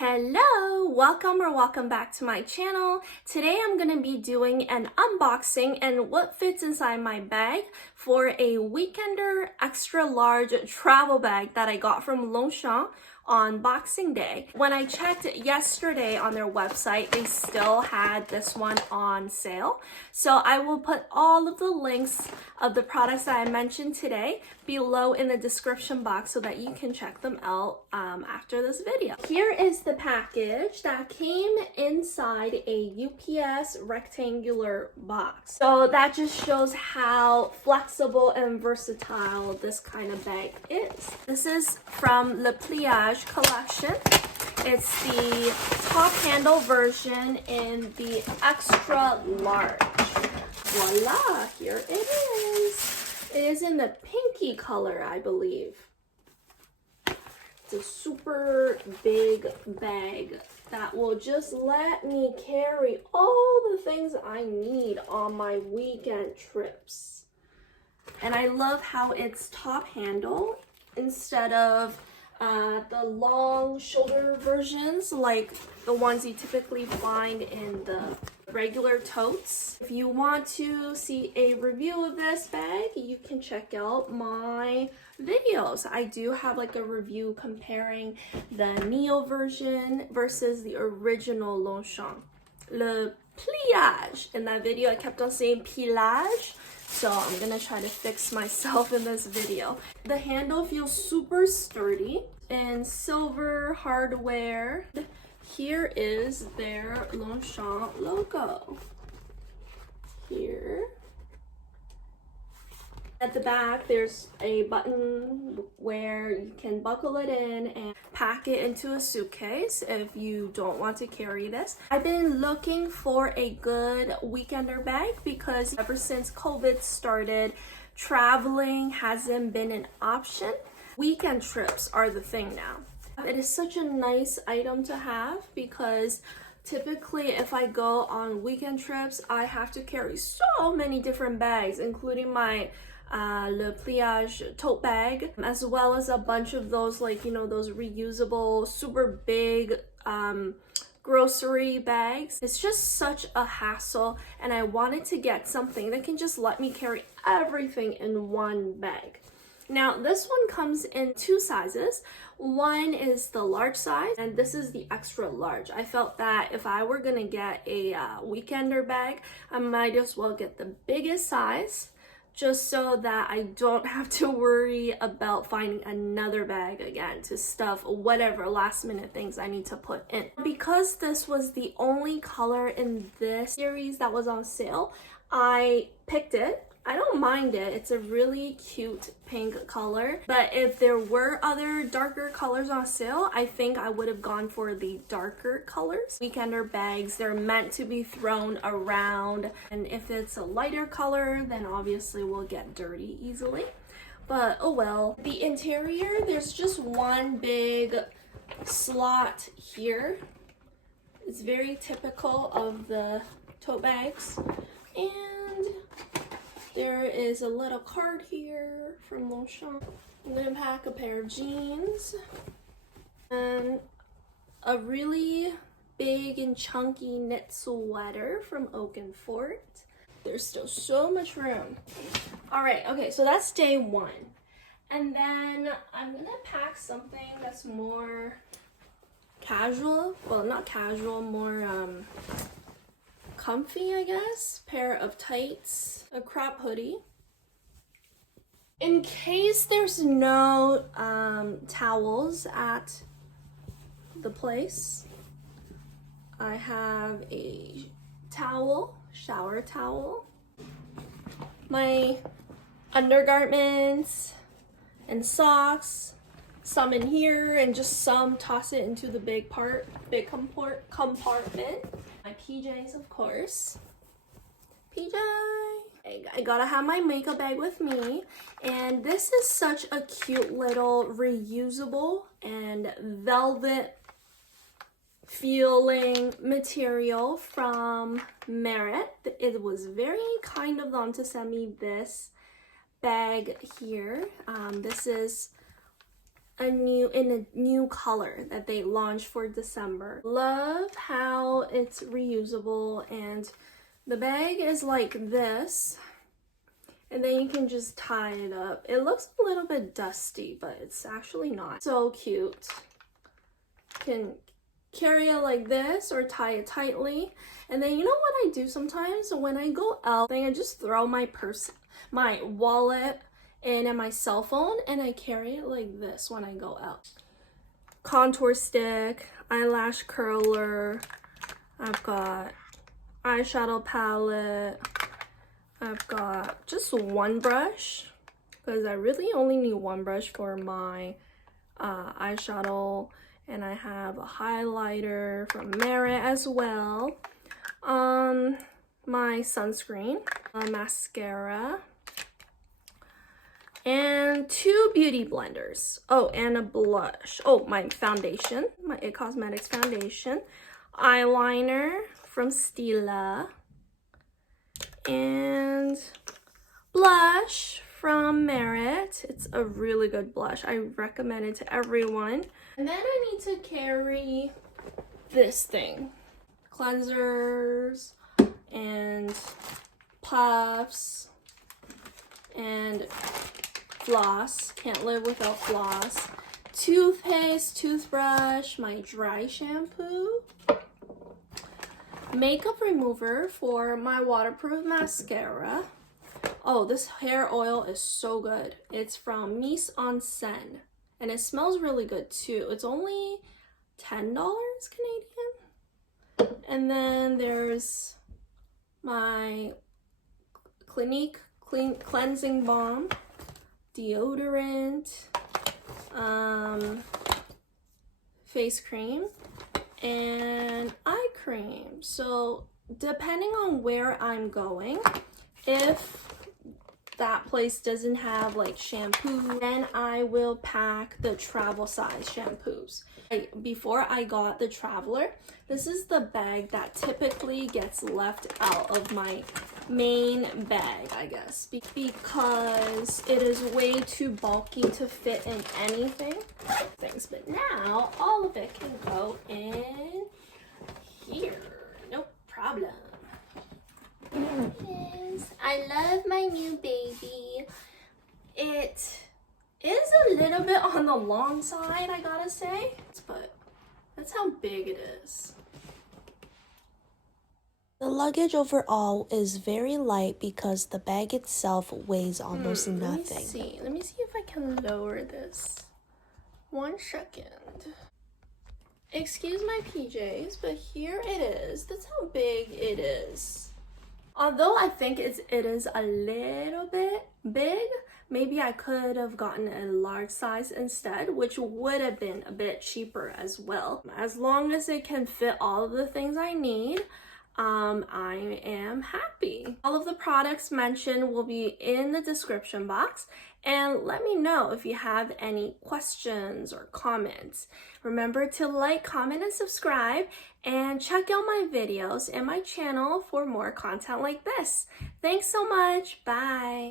Hello, welcome back to my channel. Today I'm going to be doing an unboxing and what fits inside my bag for a Weekender extra large travel bag that I got from Longchamp on Boxing Day. When I checked yesterday on their website, they still had this one on sale. So I will put all of the links of the products that I mentioned today below in the description box so that you can check them out after this video. Here is the package that came inside a UPS rectangular box. So that just shows how flexible and versatile this kind of bag is. This is from the Pliage collection. It's the top handle version in the extra large. Voila, here it is. It is in the pinky color, I believe. It's a super big bag that will just let me carry all the things I need on my weekend trips. And I love how it's top handle instead of the long shoulder versions like the ones you typically find in the regular totes. If you want to see a review of this bag, you can check out my videos. I do have like a review comparing the Neo version versus the original Longchamp. Le Pliage. In that video I kept on saying Pliage, so I'm gonna try to fix myself in this video. The handle feels super sturdy and silver hardware. Here is their Longchamp logo. Here. At the back, there's a button where you can buckle it in and pack it into a suitcase if you don't want to carry this. I've been looking for a good weekender bag because ever since COVID started, traveling hasn't been an option. Weekend trips are the thing now. It is such a nice item to have because typically if I go on weekend trips, I have to carry so many different bags, including my Le Pliage tote bag, as well as a bunch of those, like, you know, those reusable super big grocery bags. It's just such a hassle, and I wanted to get something that can just let me carry everything in one bag. Now this one comes in two sizes. One is the large size and this is the extra large. I felt that if I were gonna get a weekender bag, I might as well get the biggest size, just so that I don't have to worry about finding another bag again to stuff whatever last minute things I need to put in. Because this was the only color in this series that was on sale, I picked it. I don't mind it. It's a really cute pink color, but if there were other darker colors on sale, I think I would have gone for the darker colors. Weekender bags, they're meant to be thrown around, and if it's a lighter color, then obviously we'll get dirty easily, but oh well. The interior, there's just one big slot here. It's very typical of the tote bags, and there is a little card here from Longchamp. I'm gonna pack a pair of jeans and a really big and chunky knit sweater from Oak and Fort. There's still so much room. All right, okay, so that's day one. And then I'm gonna pack something that's more casual. Well, not casual, more comfy, I guess. Pair of tights, a crop hoodie. In case there's no towels at the place, I have a towel, shower towel, my undergarments and socks, some in here, and just some toss it into the big compartment. My PJs, of course. PJ! I gotta have my makeup bag with me, and this is such a cute little reusable and velvet feeling material from Merit. It was very kind of them to send me this bag here. This is in a new color that they launched for December. Love how it's reusable, and the bag is like this, and then you can just tie it up. It looks a little bit dusty, but it's actually not. So cute. You can carry it like this or tie it tightly. And then you know what I do sometimes when I go out, I just throw my purse, my wallet, and my cell phone, and I carry it like this when I go out. Contour stick, eyelash curler, I've got eyeshadow palette, I've got just one brush because I really only need one brush for my eyeshadow, and I have a highlighter from Merit as well, my sunscreen, mascara, and 2 beauty blenders. Oh, and a blush. Oh, my foundation, my It Cosmetics foundation, eyeliner from Stila, and blush from Merit. It's a really good blush. I recommend it to everyone. And then I need to carry this thing. Cleansers and puffs and floss. Can't live without floss. Toothpaste, toothbrush, my dry shampoo. Makeup remover for my waterproof mascara. Oh, this hair oil is so good. It's from Mise en Scène, and it smells really good too. It's only $10 Canadian. And then there's my Clinique cleansing balm, deodorant, face cream, and eye cream. So depending on where I'm going, if that place doesn't have like shampoo, then I will pack the travel size shampoos. Before I got the Traveler, this is the bag that typically gets left out of my main bag, I guess, because it is way too bulky to fit in anything. But now all of it can go in here, no problem. There it is. I love my new baby. It is a little bit on the long side, I gotta say, but that's how big it is. The luggage overall is very light because the bag itself weighs almost nothing. Let me see if I can lower this. 1 second. Excuse my PJs, but here it is. That's how big it is. Although I think it is a little bit big, maybe I could have gotten a large size instead, which would have been a bit cheaper as well. As long as it can fit all of the things I need, I am happy. All of the products mentioned will be in the description box, and let me know if you have any questions or comments. Remember to like, comment, and subscribe, and check out my videos and my channel for more content like this. Thanks so much. Bye.